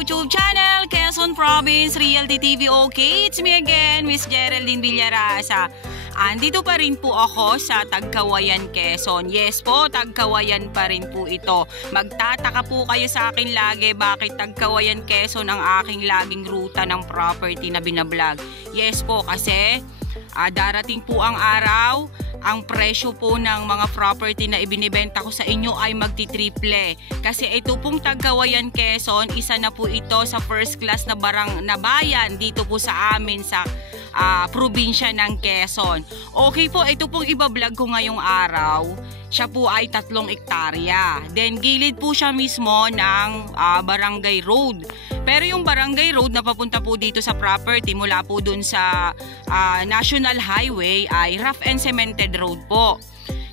YouTube channel, Quezon Province Realty TV. Okay, it's me again, Miss Geraldine Villarasa. Andito pa rin po ako sa Tagkawayan, Quezon. Yes po, Tagkawayan pa rin po ito. Magtataka po kayo sa akin lagi bakit Tagkawayan, Quezon ang aking laging ruta ng property na binablog. Yes po, kasi darating po ang araw, ang presyo po ng mga property na ibinibenta ko sa inyo ay magti-triple. Kasi ito pong Tagkawayan, Quezon, isa na po ito sa first class na bayan dito po sa amin sa probinsya ng Quezon. Okay po, ito pong ibablog ko ngayong araw. Siya po ay 3 hektarya. Then gilid po siya mismo ng barangay road. Pero yung barangay road na papunta po dito sa property mula po dun sa National Highway ay rough and cemented road po.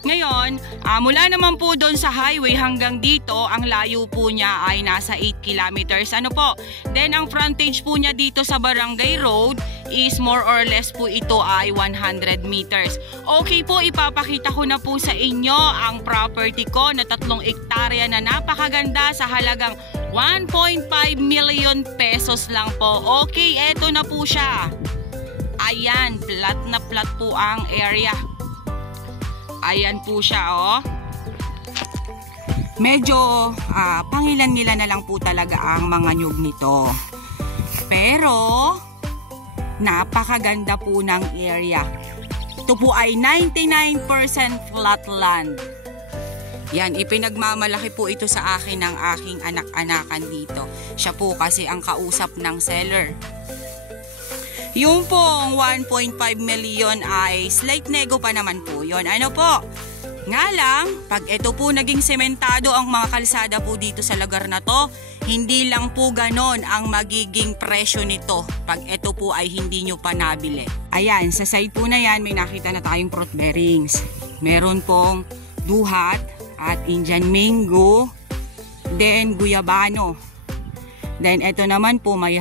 Ngayon, mula naman po doon sa highway hanggang dito, ang layo po niya ay nasa 8 kilometers. Ano po? Then, ang frontage po niya dito sa barangay road is more or less po ito ay 100 meters. Okay po, ipapakita ko na po sa inyo ang property ko na 3 hektarya na napakaganda sa halagang 1.5 million pesos lang po. Okay, eto na po siya. Ayan, plat na plat po ang area. Ayan po siya, oh. Medyo pangilan-ngilan na lang po talaga ang mga nyug nito. Pero napakaganda po ng area. Ito po ay 99% flat land. Yan, ipinagmamalaki po ito sa akin ng aking anak-anakan dito. Siya po kasi ang kausap ng seller. Yung pong 1.5 million ay slight nego pa naman po yun. Ano po? Nga lang, pag ito po naging sementado ang mga kalsada po dito sa lugar na to, hindi lang po ganon ang magiging presyo nito pag ito po ay hindi nyo pa nabili. Ayan, sa side po na yan, may nakita na tayong fruit bearings. Meron pong duhat at Indian mango, then guyabano. Then, ito naman po, may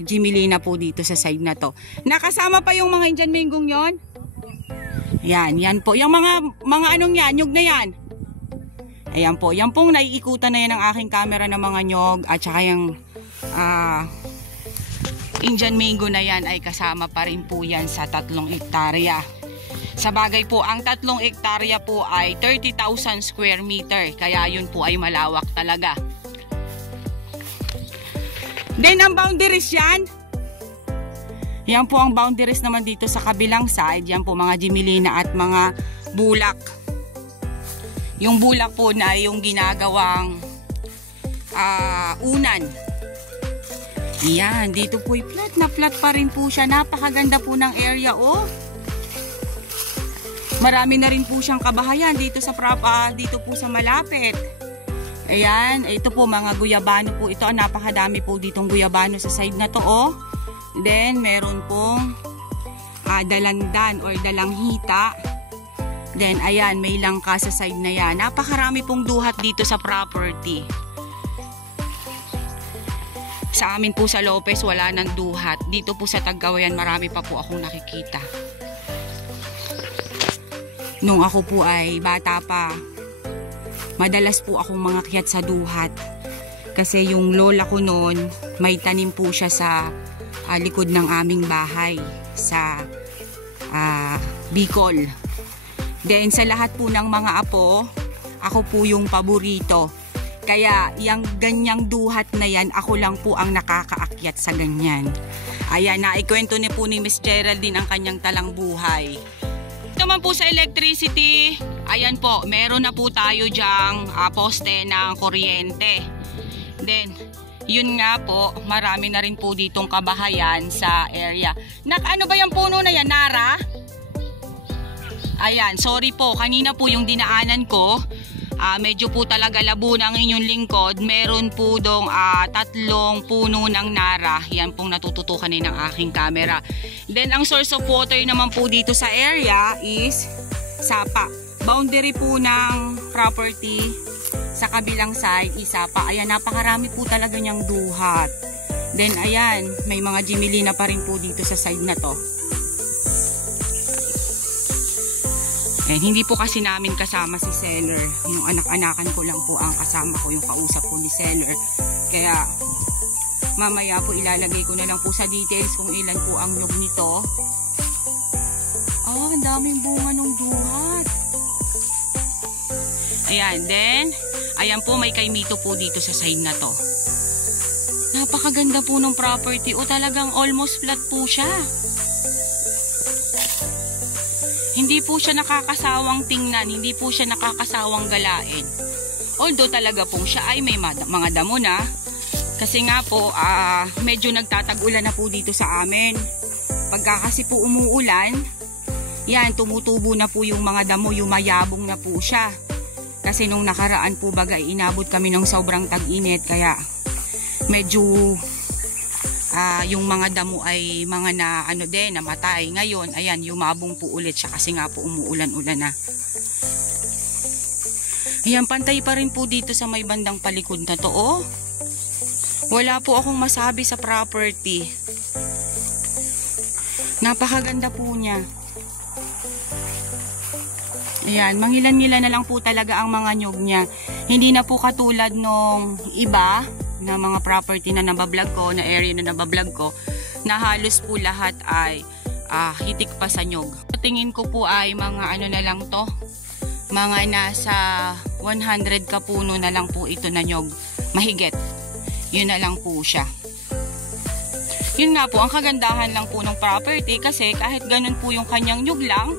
Jimilina po dito sa side na to. Nakasama pa yung mga Indian Mingong yon. Yan po. Yung mga anong yan, nyug na yan. Ayan po. Yan pong naiikutan na yan ng aking camera ng mga nyog. At saka yung Indian Mango na yan ay kasama pa rin po yan sa 3 hektarya. Sa bagay po, ang 3 hektarya po ay 30,000 square meter. Kaya yun po ay malawak talaga. Then, ang boundaries yan. Yan po ang boundaries naman dito sa kabilang side. Yan po mga Jimilina at mga bulak. Yung bulak po na yung ginagawang unan. Yan, dito po ay flat na flat pa rin po siya. Napakaganda po ng area, oh. Marami na rin po siyang kabahayan dito sa dito po sa malapit. Ayan, ito po mga guyabano po ito. Napakadami po ditong guyabano sa side na to, oh. Then, meron pong dalandan or dalanghita. Then, ayan, may langka sa side na yan. Napakarami pong duhat dito sa property. Sa amin po sa Lopez, wala nang duhat. Dito po sa Tagkawayan, marami pa po akong nakikita. Nung ako po ay bata pa, madalas po akong mangakyat sa duhat. Kasi yung lola ko noon, may tanim po siya sa likod ng aming bahay sa Bicol. Then sa lahat po ng mga apo, ako po yung paborito. Kaya yung ganyang duhat na yan, ako lang po ang nakakaakyat sa ganyan. Ayan, naikwento niya po ni Miss Geraldine ang kanyang talang buhay. Naman po sa electricity, ayan po, meron na po tayo dyang poste ng kuryente. Then, yun nga po, marami na rin po ditong kabahayan sa area. Ano ba yung puno na yan, Nara? Ayan, sorry po, kanina po yung dinaanan ko, medyo po talaga labo ng inyong lingkod. Meron po dong 3 puno ng Nara. Yan pong natututukan ng aking camera. Then, ang source of water naman po dito sa area is Sapa. Boundary po ng property sa kabilang side, Sapa. Ayan, napakarami po talaga niyang duhat. Then, ayan, may mga Jimilina pa rin po dito sa side na to. And hindi po kasi namin kasama si seller. Yung anak-anakan ko lang po ang kasama ko, yung kausap ko ni seller. Kaya Mamaya po ilalagay ko na lang po sa details kung ilan po ang nyug nito. Oh, ang daming bunga ng duhat. Ayan, then, ayan po, may kaimito po dito sa side na to. Napakaganda po ng property. O talagang almost flat po siya. Hindi po siya nakakasawang tingnan. Hindi po siya nakakasawang galain. Although talaga pong siya ay may mga damo na. Kasi nga po, medyo nagtatag-ulan na po dito sa amin. Pagka kasi po umuulan, yan, tumutubo na po yung mga damo, yumayabong na po siya. Kasi nung nakaraan po baga, inabot kami ng sobrang tag-init, kaya medyo yung mga damo ay mga na ano din, namatay. Ngayon, ayan, yumabong po ulit siya kasi nga po umuulan-ulan na. Ayan, pantay pa rin po dito sa may bandang palikod na to, oh. Wala po akong masabi sa property. Napakaganda po niya. Ayan, mangilan-ngilan na lang po talaga ang mga nyug niya. Hindi na po katulad nung iba na mga property na nabablog ko, na area na nabablog ko, na halos po lahat ay hitik pa sa nyug. Tingin ko po ay mga ano na lang to, mga nasa 100 kapuno na lang po ito na nyug. Mahigit. Yun na lang po siya. Yun nga po, ang kagandahan lang po ng property kasi kahit ganun po yung kanyang nyug lang,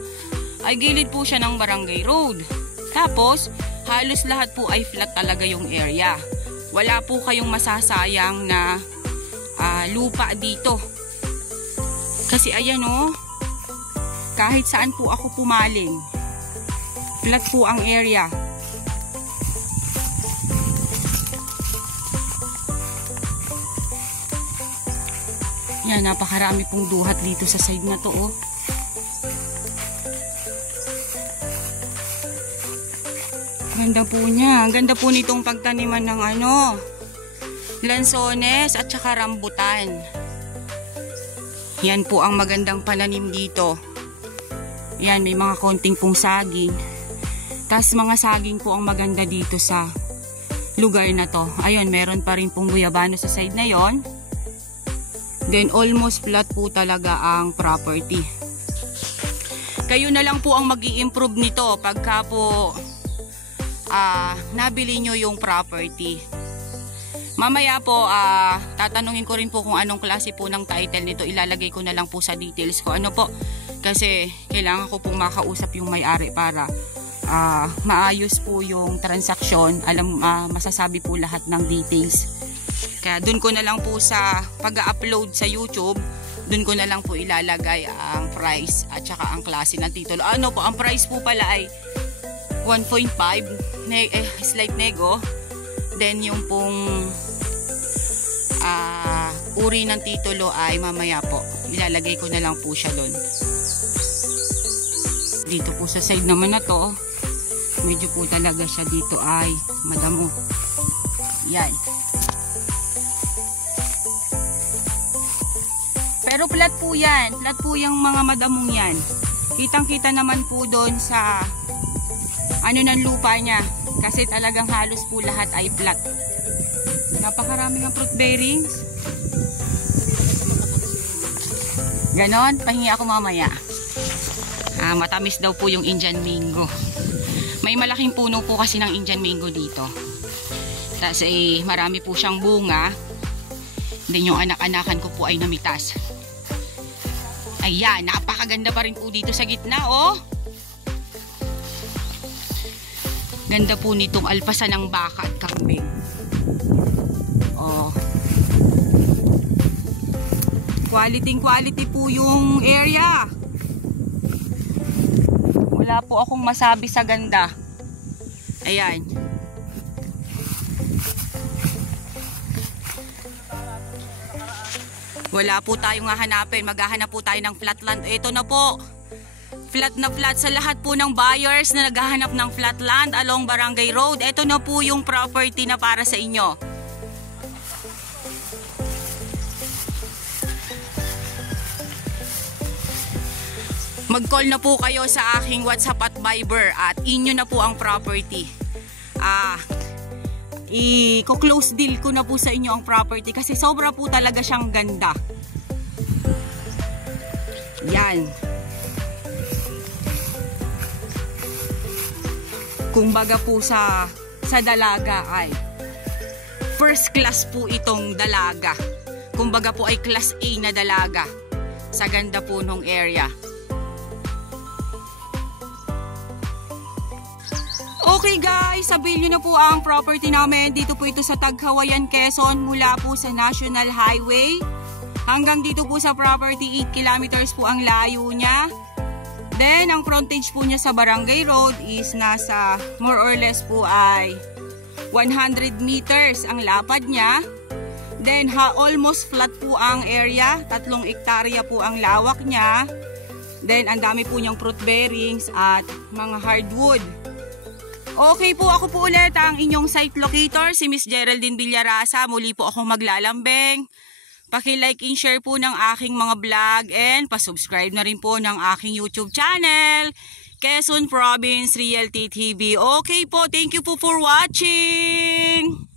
ay gilid po siya ng barangay road. Tapos, halos lahat po ay flat talaga yung area. Wala po kayong masasayang na lupa dito. Kasi ayan o, kahit saan po ako pumaling, flat po ang area. Yan, napakarami pong duhat dito sa side na to, oh. Ganda po niya. Ganda po nitong pagtaniman ng ano, lansones at saka rambutan. Yan po ang magandang pananim dito. Yan, may mga konting pong saging. Tas mga saging po ang maganda dito sa lugar na to. Ayun, meron pa rin pong guyabano sa side na yon. Then almost flat po talaga ang property. Kayo na lang po ang mag-i-improve nito pagka po nabili nyo yung property. Mamaya po tatanungin ko rin po kung anong klase po ng title nito. Ilalagay ko na lang po sa details ko. Ano po? Kasi kailangan ko pong makausap yung may-ari para maayos po yung transaksyon. Masasabi po lahat ng details. Kaya dun ko na lang po sa pag-upload sa YouTube, dun ko na lang po ilalagay ang price at saka ang klase ng titulo. Ano po, ang price po pala ay 1.5, slight nego. Then yung pong uri ng titulo ay mamaya po. Ilalagay ko na lang po siya dun. Dito po sa side naman na to, medyo po talaga siya dito ay madamo. Yan. Pero flat po yan. Flat po yung mga madamong yan. Kitang-kita naman po doon sa ano ng lupa niya. Kasi talagang halos po lahat ay flat. Napakarami ng fruit bearings. Ganon. Pahingi ako mamaya. Matamis daw po yung Indian mango. May malaking puno po kasi ng Indian mango dito. Tapos marami po siyang bunga. Then yung anak-anakan ko po ay namitas. Ayan, napakaganda pa rin po dito sa gitna, oh. Ganda po nitong alpasan ng baka at kambing. Oh. Quality po yung area. Wala po akong masabi sa ganda. Ayan. Wala po tayong hahanapin. Maghahanap po tayo ng flatland. Ito na po. Flat na flat sa lahat po ng buyers na naghahanap ng flatland along Barangay Road. Ito na po yung property na para sa inyo. Mag-call na po kayo sa aking WhatsApp at Viber at inyo na po ang property. i-close deal ko na po sa inyo ang property kasi sobra po talaga siyang ganda. Yan. Kumbaga po sa dalaga ay first class po itong dalaga. Kumbaga po ay class A na dalaga. Sa ganda po nung area. Okay guys, sabihin nyo na po ang property namin. Dito po ito sa Tagkawayan, Quezon. Mula po sa National Highway hanggang dito po sa property, 8 kilometers po ang layo niya. Then ang frontage po niya sa Barangay Road is nasa more or less po ay 100 meters ang lapad niya. Then almost flat po ang area. 3 hektarya po ang lawak niya. Then ang dami po niyang fruit bearings at mga hardwood. Okay po, ako po ulit ang inyong site locator, si Miss Geraldine Villarasa. Muli po akong maglalambing. Paki-like and share po ng aking mga vlog and pa-subscribe na rin po ng aking YouTube channel, Quezon Province Realty TV. Okay po, thank you po for watching!